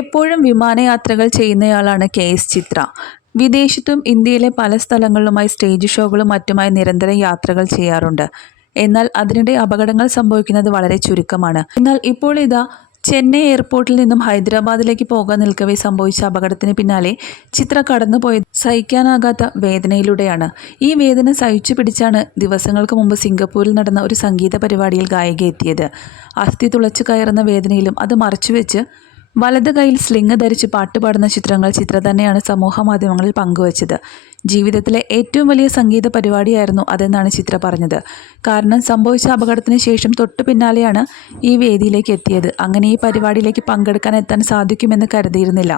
എപ്പോഴും വിമാനയാത്രകൾ ചെയ്യുന്നയാളാണ് K S ചിത്ര. വിദേശത്തും ഇന്ത്യയിലെ പല സ്ഥലങ്ങളിലുമായി സ്റ്റേജ് ഷോകളും മറ്റുമായി നിരന്തരം യാത്രകൾ ചെയ്യാറുണ്ട്. എന്നാൽ അതിനിടെ അപകടങ്ങൾ സംഭവിക്കുന്നത് വളരെ ചുരുക്കമാണ്. എന്നാൽ ഇപ്പോൾ ഇതാ ചെന്നൈ എയർപോർട്ടിൽ നിന്നും ഹൈദരാബാദിലേക്ക് പോകാൻ നിൽക്കവേ സംഭവിച്ച അപകടത്തിന് പിന്നാലെ ചിത്ര കടന്നുപോയത് സഹിക്കാനാകാത്ത വേദനയിലൂടെയാണ്. ഈ വേദന സഹിച്ചു പിടിച്ചാണ് ദിവസങ്ങൾക്ക് മുമ്പ് സിംഗപ്പൂരിൽ നടന്ന ഒരു സംഗീത പരിപാടിയിൽ ഗായിക എത്തിയത്. അസ്ഥി തുളച്ചു കയറുന്ന വേദനയിലും അത് മറച്ചുവെച്ച് വലത് കൈയിൽ സ്ലിംഗ് ധരിച്ച് പാട്ടുപാടുന്ന ചിത്രങ്ങൾ ചിത്ര തന്നെയാണ് സമൂഹ മാധ്യമങ്ങളിൽ പങ്കുവച്ചത്. ജീവിതത്തിലെ ഏറ്റവും വലിയ സംഗീത പരിപാടിയായിരുന്നു അതെന്നാണ് ചിത്ര പറഞ്ഞത്. കാരണം സംഭവിച്ച അപകടത്തിന് ശേഷം തൊട്ടു പിന്നാലെയാണ് ഈ വേദിയിലേക്ക് എത്തിയത്. അങ്ങനെ ഈ പരിപാടിയിലേക്ക് പങ്കെടുക്കാൻ എത്താൻ സാധിക്കുമെന്ന് കരുതിയിരുന്നില്ല.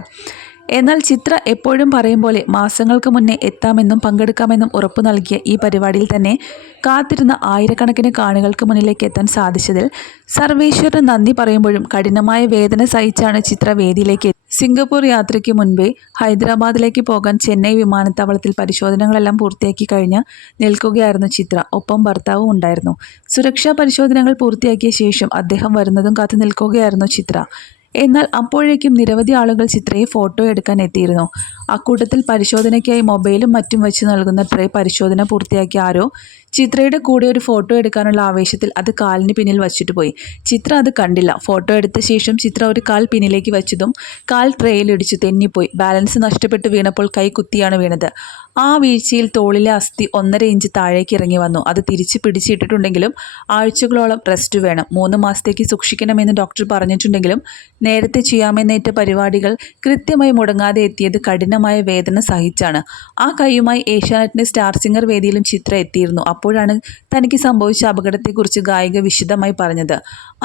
എന്നാൽ ചിത്ര എപ്പോഴും പറയും പോലെ മാസങ്ങൾക്ക് മുന്നേ എത്താമെന്നും പങ്കെടുക്കാമെന്നും ഉറപ്പു നൽകിയ ഈ പരിപാടിയിൽ തന്നെ കാത്തിരുന്ന ആയിരക്കണക്കിന് കാണികൾക്ക് മുന്നിലേക്ക് എത്താൻ സാധിച്ചതിൽ സർവേശ്വരന് നന്ദി പറയുമ്പോഴും കഠിനമായ വേദന സഹിച്ചാണ് ചിത്ര വേദിയിലേക്ക് സിംഗപ്പൂർ യാത്രയ്ക്ക് മുൻപേ ഹൈദരാബാദിലേക്ക് പോകാൻ ചെന്നൈ വിമാനത്താവളത്തിൽ പരിശോധനകളെല്ലാം പൂർത്തിയാക്കി കഴിഞ്ഞ് നിൽക്കുകയായിരുന്നു ചിത്ര. ഒപ്പം ഭർത്താവും ഉണ്ടായിരുന്നു. സുരക്ഷാ പരിശോധനകൾ പൂർത്തിയാക്കിയ ശേഷം അദ്ദേഹം വരുന്നതും കാത്തു നിൽക്കുകയായിരുന്നു ചിത്ര. എന്നാൽ അപ്പോഴേക്കും നിരവധി ആളുകൾ ചിത്രയെ ഫോട്ടോ എടുക്കാൻ എത്തിയിരുന്നു. അക്കൂട്ടത്തിൽ പരിശോധനയ്ക്കായി മൊബൈലും മറ്റും വെച്ച് നൽകുന്ന ട്രേ പരിശോധന പൂർത്തിയാക്കിയ ആരോ ചിത്രയുടെ കൂടെ ഒരു ഫോട്ടോ എടുക്കാനുള്ള ആവേശത്തിൽ അത് കാലിന് പിന്നിൽ വച്ചിട്ട് പോയി. ചിത്ര അത് കണ്ടില്ല. ഫോട്ടോ എടുത്ത ശേഷം ചിത്ര ഒരു കാൽ പിന്നിലേക്ക് വെച്ചതും കാൽ ട്രെയിലിടിച്ച് തെന്നിപ്പോയി. ബാലൻസ് നഷ്ടപ്പെട്ട് വീണപ്പോൾ കൈ കുത്തിയാണ് വീണത്. ആ വീഴ്ചയിൽ തോളിലെ അസ്ഥി ഒന്നര ഇഞ്ച് താഴേക്ക് ഇറങ്ങി വന്നു. അത് തിരിച്ച് പിടിച്ചിട്ടിട്ടുണ്ടെങ്കിലും ആഴ്ചകളോളം റെസ്റ്റ് വേണം. മൂന്ന് മാസത്തേക്ക് സൂക്ഷിക്കണമെന്ന് ഡോക്ടർ പറഞ്ഞിട്ടുണ്ടെങ്കിലും നേരത്തെ ചെയ്യാമെന്നേറ്റ പരിപാടികൾ കൃത്യമായി മുടങ്ങാതെ എത്തിയത് കഠിനമായ വേദന സഹിച്ചാണ്. ആ കൈയുമായി ഏഷ്യാനെറ്റിന്റെ സ്റ്റാർ സിംഗർ വേദിയിലും ചിത്ര എത്തിയിരുന്നു. അപ്പോഴാണ് തനിക്ക് സംഭവിച്ച അപകടത്തെക്കുറിച്ച് ഗായിക വിശദമായി പറഞ്ഞത്.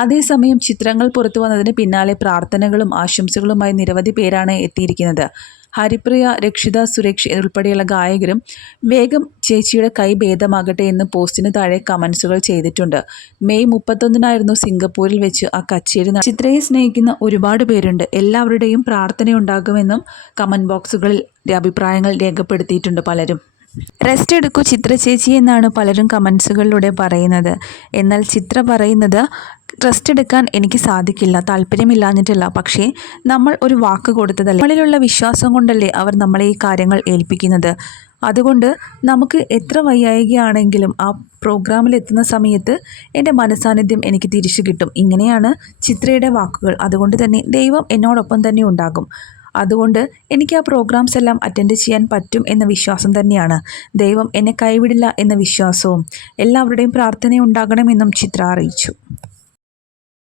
അതേസമയം ചിത്രങ്ങൾ പുറത്തു വന്നതിന് പിന്നാലെ പ്രാർത്ഥനകളും ആശംസകളുമായി നിരവധി പേരാണ് എത്തിയിരിക്കുന്നത്. ഹരിപ്രിയ രക്ഷിത സുരക്ഷ ഉൾപ്പെടെയുള്ള ഗായകരും വേഗം ചേച്ചിയുടെ കൈ ഭേദമാകട്ടെ എന്ന് പോസ്റ്റിന് താഴെ കമൻസുകൾ ചെയ്തിട്ടുണ്ട്. മെയ് മുപ്പത്തൊന്നിനായിരുന്നു സിംഗപ്പൂരിൽ വെച്ച് ആ കച്ചേരി ചിത്രയെ സ്നേഹിക്കുന്ന ഒരുപാട് പേരുണ്ട്. എല്ലാവരുടെയും പ്രാർത്ഥനയുണ്ടാകുമെന്നും കമന്റ് ബോക്സുകളിൽ അഭിപ്രായങ്ങൾ രേഖപ്പെടുത്തിയിട്ടുണ്ട് പലരും. റെസ്റ്റ് എടുക്കൂ ചിത്ര ചേച്ചി എന്നാണ് പലരും കമൻസുകളിലൂടെ പറയുന്നത്. എന്നാൽ ചിത്ര പറയുന്നത് റെസ്റ്റ് എടുക്കാൻ എനിക്ക് സാധിക്കില്ല താല്പര്യമില്ലാഞ്ഞിട്ടില്ല. പക്ഷേ നമ്മൾ ഒരു വാക്ക് കൊടുത്തതല്ലേ? നമ്മളിലുള്ള വിശ്വാസം കൊണ്ടല്ലേ അവർ നമ്മളെ ഈ കാര്യങ്ങൾ ഏൽപ്പിക്കുന്നത്? അതുകൊണ്ട് നമുക്ക് എത്ര വയ്യായികയാണെങ്കിലും ആ പ്രോഗ്രാമിൽ എത്തുന്ന സമയത്ത് എന്റെ മനസാന്നിധ്യം എനിക്ക് തിരിച്ചു കിട്ടും. ഇങ്ങനെയാണ് ചിത്രയുടെ വാക്കുകൾ. അതുകൊണ്ട് തന്നെ ദൈവം എന്നോടൊപ്പം തന്നെ ഉണ്ടാകും. അതുകൊണ്ട് എനിക്ക് ആ പ്രോഗ്രാംസ് എല്ലാം അറ്റൻഡ് ചെയ്യാൻ പറ്റും എന്ന വിശ്വാസം തന്നെയാണ്. ദൈവം എന്നെ കൈവിടില്ല എന്ന വിശ്വാസവും എല്ലാവരുടെയും പ്രാർത്ഥന ഉണ്ടാകണമെന്നും ചിത്ര അറിയിച്ചു.